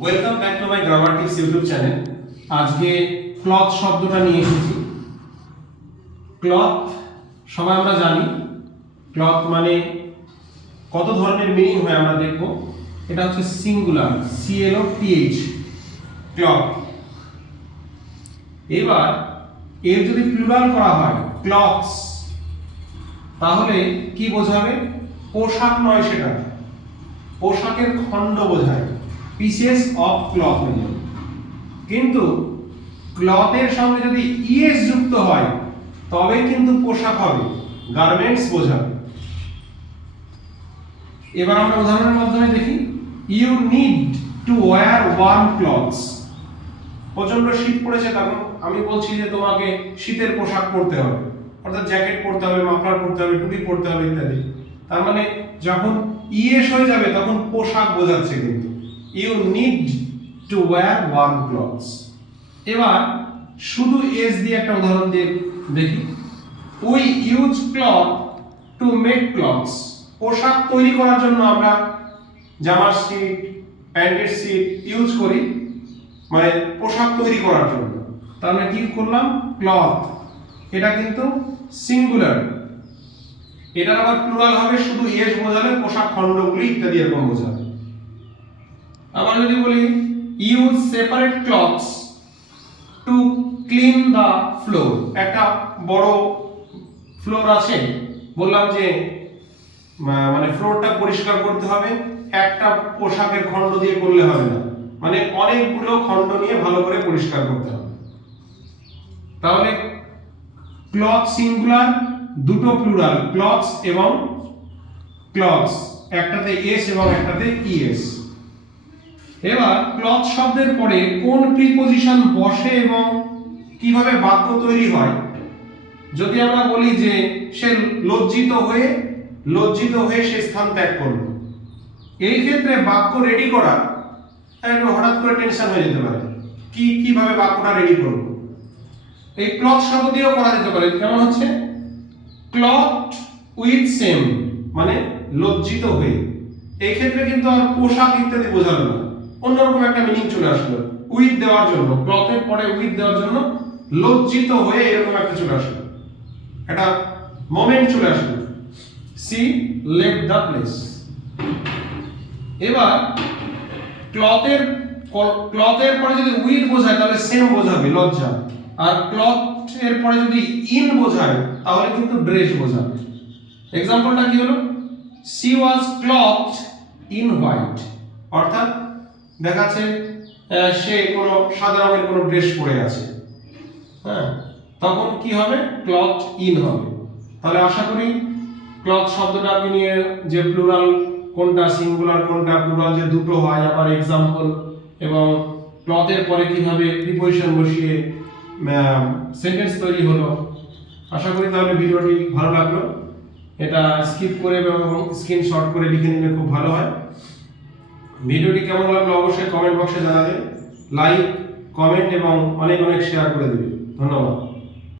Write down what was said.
Welcome back to my grammar tips YouTube channel. আজকে cloth শব্দটা নিয়ে এসেছি। ক্লথ সবাই আমরা জানি, ক্লথ মানে কত ধরনের মিনিং হয় আমরা দেখব। এটা হচ্ছে সিঙ্গুলার, CLOTH, ক্লথ। এবার এর যদি প্লুরাল করা হয় ক্লথস, তাহলে কি বোঝাবে? পোশাক নয়, সেটা পোশাকের খণ্ড বোঝায়, পিসেস অফ ক্লথ। কিন্তু ক্লথের সঙ্গে যদি ইএস যুক্ত হয় তবে কিন্তু পোশাক হবে, গার্মেন্টস বোঝাবে। এবার আমরা উদাহরণের মাধ্যমে দেখি। You need to wear warm clothes. প্রচন্ড শীত পড়েছে, তখন আমি বলছি যে তোমাকে শীতের পোশাক পরতে হবে, অর্থাৎ জ্যাকেট পরতে হবে, মাফলার পরতে হবে, টুপি পরতে হবে ইত্যাদি। তার মানে যখন ইএস হয়ে যাবে তখন পোশাক বোঝাচ্ছে। কিন্তু you need to wear warm clothes. এবার শুধু এস দিয়ে একটা উদাহরণ দিয়ে দেখি। We use cloth to make clothes. পোশাক তৈরি করার জন্য আমরা জামার সিট, প্যান্টের সিট ইউজ করি, মানে পোশাক তৈরি করার জন্য। তার মানে কি করলাম? ক্লথ। এটা কিন্তু সিঙ্গুলার। এটার আবার প্লুরাল হবে, শুধু এস বোঝালে পোশাক খণ্ডগুলি ইত্যাদি এরকম বোঝাবে। আবার যদি বলি use separate clothes to clean the floor. একটা বড় ফ্লোর আছে, বললাম যে মানে ফ্লোরটা পরিষ্কার করতে হবে, একটা পোশাকের খণ্ড দিয়ে করলে হবে না, মানে অনেকগুলো খণ্ড নিয়ে ভালো করে পরিষ্কার করতে হবে। তাহলে ক্লথ সিঙ্গুলার, দুটো প্লুরাল, ক্লথস এবং ক্লথস, একটাতে এস এবং একটাতে ইএস। এবার ক্লথ শব্দের পরে কোন প্রিপজিশন বসে এবং কিভাবে বাক্য তৈরি হয়। যদি আমরা বলি যে সে লজ্জিত হয়ে সে স্থান ত্যাগ করল, এই ক্ষেত্রে বাক্য রেডি করা একটু হঠাৎ করে টেনশন হয়ে যেতে পারে। কিভাবে বাক্যটা রেডি করব? এই ক্লথ শব্দ দিয়েও করা যেতে পারে। কেমন হচ্ছে? ক্লথ উইথ সেম, মানে লজ্জিত হয়ে। এই ক্ষেত্রে কিন্তু আর পোশাক ইত্যাদি বোঝালো না, অন্যরকম একটা মিনিং চলে আসলো উইথ দেওয়ার জন্য। ক্লথের পরে উইথ দেওয়ার জন্য লজ্জিত হয়ে এরকম একটা চলে আসলো, একটা মোমেন্ট চলে আসলো। She left the place. এবার ক্লথের পরে যদি উইথ বোঝায় তাহলে সেম বোঝাবে, লজ্জা। আর ক্লথ এর পরে যদি ইন বোঝায় তাহলে কিন্তু ড্রেস বোঝাবে। এক্সাম্পলটা কি হলো? সি ওয়াজ ক্লথড ইন হোয়াইট, অর্থাৎ দেখাচ্ছে সে কোনো সাদা রঙের কোনো ড্রেস পরে আছে। হ্যাঁ, তখন কি হবে? ক্লথ ইন হবে। তাহলে আশা করি ক্লথ শব্দটাকে নিয়ে যে প্লুরাল কোনটা, সিঙ্গুলার কোনটা, প্লুরাল যে দুটো হয়, আবার এক্সাম্পল এবং ক্লথের পরে কিভাবে প্রিপজিশন বসিয়ে সেন্টেন্স তৈরি হলো। আশা করি তাহলে ভিডিওটি ভালো লাগলো। এটা স্কিপ করে এবং স্ক্রিনশট করে লিখে নিলে খুব ভালো হয়। ভিডিওটি কেমন লাগলো অবশ্যই কমেন্ট বক্সে জানাবে। লাইক, কমেন্ট এবং অনেক শেয়ার করে দেবে। ধন্যবাদ।